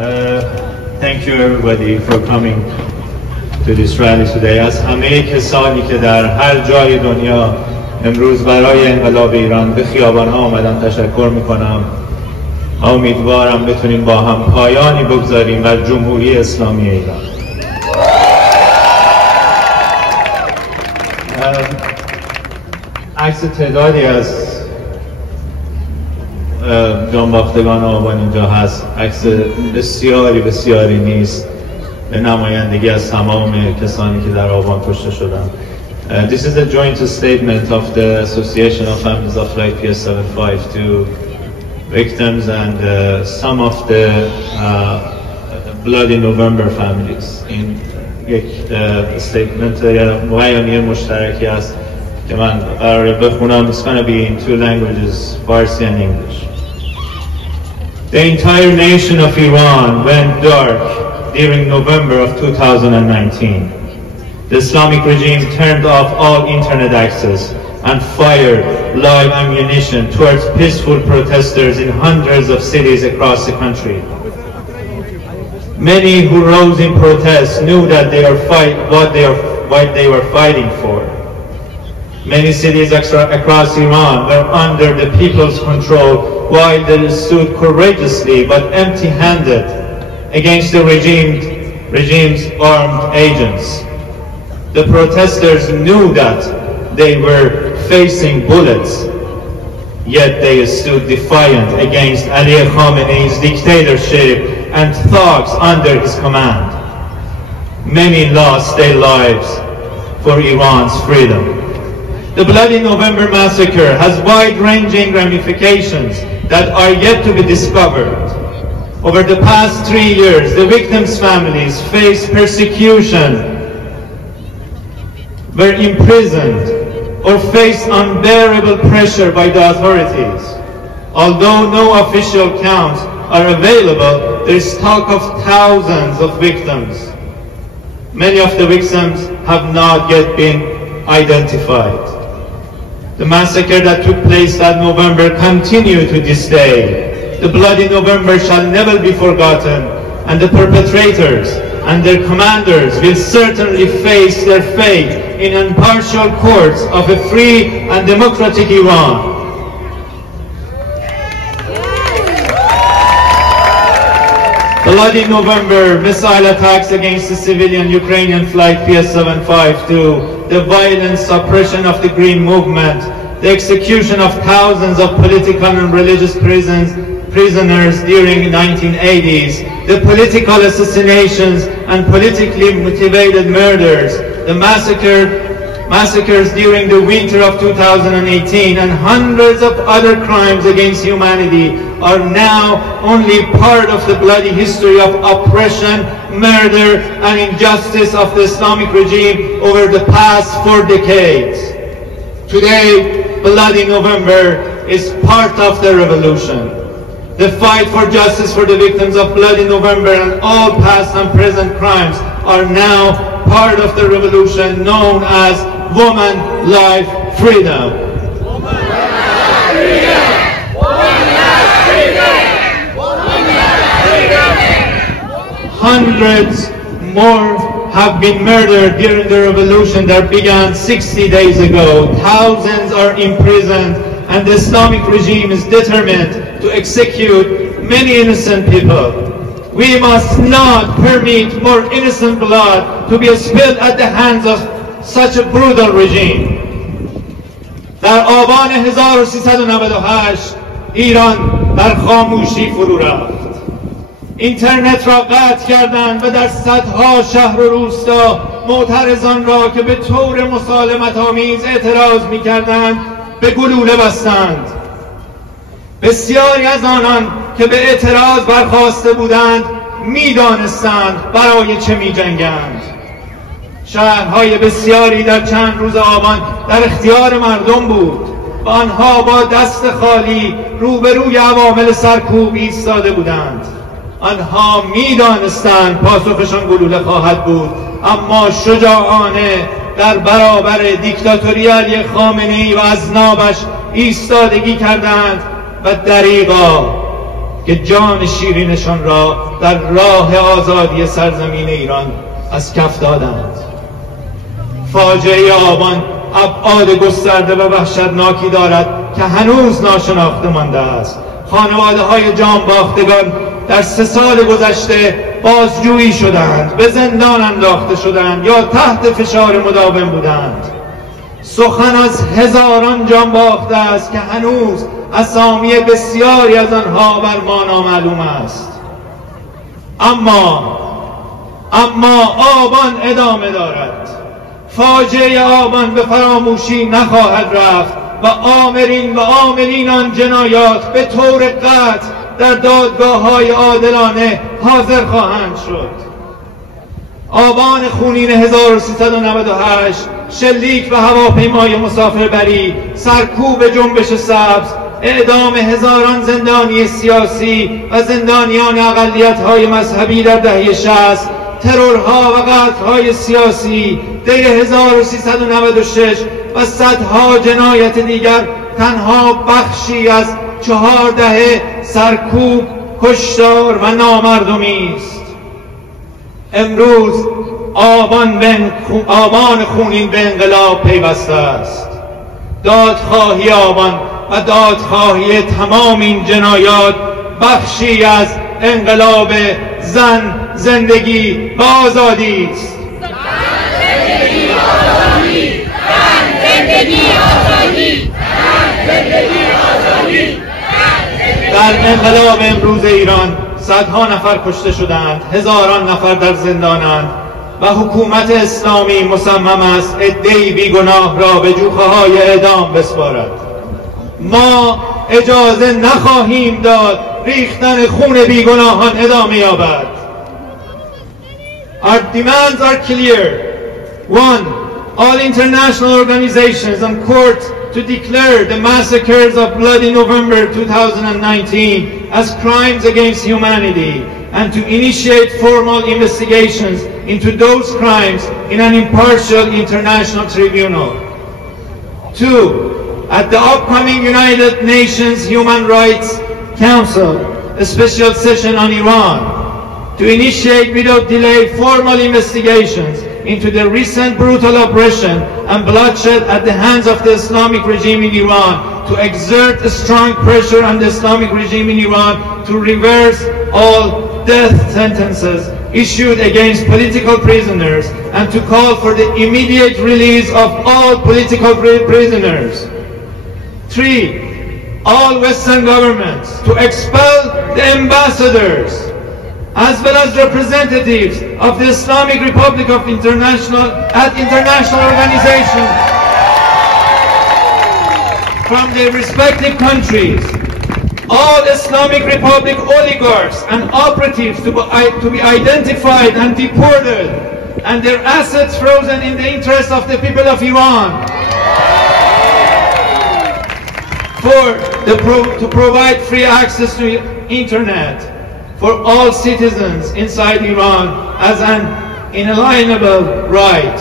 Thank you everybody for coming to this rally today. از همه کسانی که در هر جای دنیا امروز برای انقلاب ایران به خیابان‌ها آمدن تشکر میکنم. امیدوارم بتونیم با هم پایانی بگذاریم بر جمهوری اسلامی ایران. عکس تعدادی از جانباختگان آبان اینجا هست. عکس بسیاری نیست به نمایندگی از تمام کسانی که در آبان کشته شدند. This is a joint statement of the Association of Families of Flight PS75 to victims and some of the Bloody November families. این یک statement بیانیه مشترکی است که من قراره بخونم. It's going to be in two languages, Farsi and English. The entire nation of Iran went dark during November of 2019. The Islamic regime turned off all internet access and fired live ammunition towards peaceful protesters in hundreds of cities across the country. Many who rose in protest knew that what they were fighting for. Many cities across Iran were under the people's control while they stood courageously but empty-handed against the regime's armed agents. The protesters knew that they were facing bullets, yet they stood defiant against Ali Khamenei's dictatorship and thugs under his command. Many lost their lives for Iran's freedom. The Bloody November massacre has wide-ranging ramifications that are yet to be discovered. Over the past 3 years, the victims' families faced persecution, were imprisoned, or faced unbearable pressure by the authorities. Although no official counts are available, there is talk of thousands of victims. Many of the victims have not yet been identified. The massacre that took place that November continues to this day. The Bloody November shall never be forgotten, and the perpetrators and their commanders will certainly face their fate in impartial courts of a free and democratic Iran. Bloody November missile attacks against the civilian Ukrainian flight PS752, the violent suppression of the Green Movement, the execution of thousands of political and religious prisoners during the 1980s, the political assassinations and politically motivated murders, the massacres during the winter of 2018, and hundreds of other crimes against humanity are now only part of the bloody history of oppression, murder, and injustice of the Islamic regime over the past 4 decades. Today, Bloody November is part of the revolution. The fight for justice for the victims of Bloody November and all past and present crimes are now part of the revolution known as Woman, Life, Freedom. Woman, Life, Freedom! Woman, Life, Freedom! Woman, Life, Freedom! Hundreds more have been murdered during the revolution that began 60 days ago. Thousands are imprisoned, and the Islamic regime is determined to execute many innocent people. We must not permit more innocent blood to be spilled at the hands of such a brutal regime. در آبان 1398 ایران در خاموشی فرو رفت. اینترنت را قطع کردند و در صدها شهر و روستا معترضان را که به طور مسالمت‌آمیز اعتراض می‌کردند به گلوله بستند. بسیاری از آنان که به اعتراض برخاسته بودند می‌دانستند برای چه می‌جنگند. شهرهای بسیاری در چند روز آبان در اختیار مردم بود و آنها با دست خالی روبروی عوامل سرکوب ایستاده بودند. آنها می‌دانستند پاسخشان گلوله خواهد بود، اما شجاعانه در برابر دیکتاتوری علی خامنه‌ای و اذنابش ایستادگی کردند و دریغا که جان شیرینشان را در راه آزادی سرزمین ایران از کف دادند. فاجعه آبان ابعاد گسترده و وحشتناکی دارد که هنوز ناشناخته مانده است. خانواده‌های جانباختگان در 3 سال گذشته بازجویی شدند، به زندان انداخته شدند یا تحت فشار مداوم بودند. سخن از هزاران جانباخته است که هنوز اسامی بسیاری از آنها بر ما نامعلوم است. اما آبان ادامه دارد. فاجعه آبان به فراموشی نخواهد رفت و آمرین و عاملین آن جنایات به طور قطع در دادگاه‌های عادلانه حاضر خواهند شد. آبان خونین 1398 شلیک و هواپیمای مسافربری، سرکوب جنبش سبز، اعدام هزاران زندانی سیاسی و زندانیان اقلیت‌های مذهبی در دهه 60، ترورها و قتل‌های سیاسی دی 1396 و صدها جنایت دیگر تنها بخشی از 4 دهه سرکوب، کشتار و نامردمی است. امروز آبان خونین به انقلاب پیوسته است. دادخواهی آبان و دادخواهی تمام این جنایات بخشی از انقلاب زن، زندگی و آزادی است. در انقلاب امروز ایران صدها نفر کشته شدند، هزاران نفر در زندانند و حکومت اسلامی مصمم است عده‌ای بیگناه را به جوخه‌های اعدام بسپارد. ما اجازه نخواهیم داد ریختن خون بیگناهان ادامه یابد. Our demands are clear. 1. All international organizations and courts to declare the massacres of bloody November 2019 as crimes against humanity and to initiate formal investigations into those crimes in an impartial international tribunal. 2. At the upcoming United Nations Human Rights Council, a special session on Iran, to initiate without delay formal investigations into the recent brutal oppression and bloodshed at the hands of the Islamic regime in Iran, to exert a strong pressure on the Islamic regime in Iran to reverse all death sentences issued against political prisoners and to call for the immediate release of all political prisoners. 3. All Western governments to expel the ambassadors as well as representatives of the Islamic Republic of international organizations from their respective countries. All Islamic Republic oligarchs and operatives to be identified and deported and their assets frozen in the interest of the people of Iran. 4. To provide free access to internet for all citizens inside Iran as an inalienable right.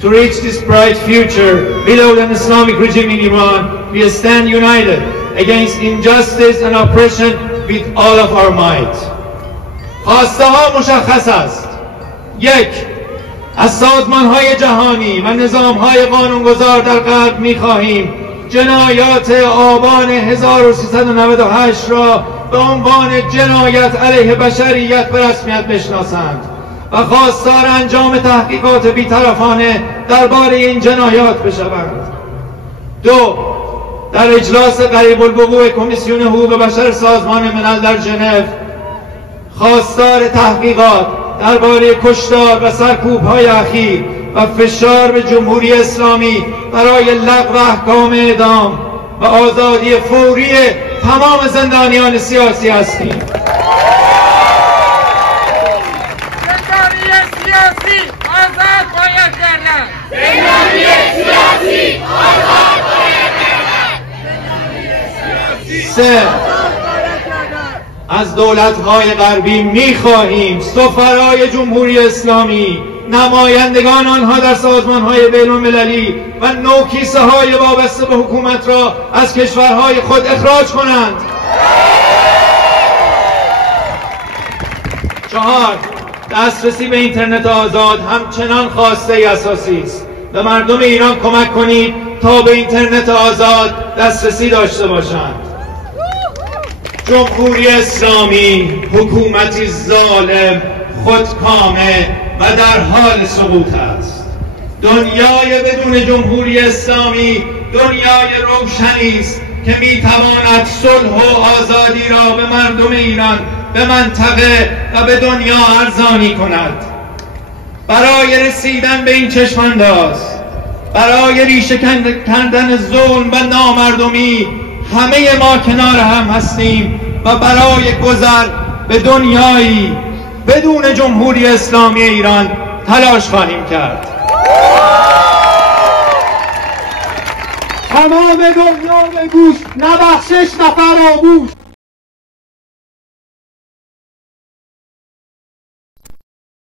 To reach this bright future without an Islamic regime in Iran, we stand united against injustice and oppression with all of our might. خواسته ها مشخص است. 1. از سازمان‌های جهانی و نظام‌های قانونگذار در غرب می‌خواهیم جنایات آبان 1398 را به عنوان جنایت علیه بشریت به رسمیت بشناسند و خواستار انجام تحقیقات بی‌طرفانه درباره این جنایات بشوند. 2. در اجلاس قریب الوقوع کمیسیون حقوق بشر سازمان ملل در ژنو خواستار تحقیقات درباره کشتار و سرکوب‌های اخیر و فشار به جمهوری اسلامی برای لغو احکام اعدام و آزادی فوری تمام زندانیان سیاسی هستیم. زندانی سیاسی آزاد باید گردد. زندانی سیاسی آزاد باید گردد. 3. از دولت‌های غربی می‌خواهیم سفرای جمهوری اسلامی، نمایندگان آنها در سازمان‌های بین‌المللی و نوکیسه‌های وابسته به حکومت را از کشورهای خود اخراج کنند. 4. دسترسی به اینترنت آزاد همچنان خواسته اساسی است. به مردم ایران کمک کنید تا به اینترنت آزاد دسترسی داشته باشند. جمهوری اسلامی حکومتی ظالم، خودکامه و در حال سقوط است. دنیای بدون جمهوری اسلامی دنیای روشنی است که میتواند صلح و آزادی را به مردم ایران، به منطقه و به دنیا ارزانی کند. برای رسیدن به این چشمانداز، برای ریشه کندن ظلم و نامردمی همه ما کنار هم هستیم و برای گذر به دنیایی بدون جمهوری اسلامی ایران تلاش خواهیم کرد. تمام دنیا به گوش، نه بخشش نه فراموش.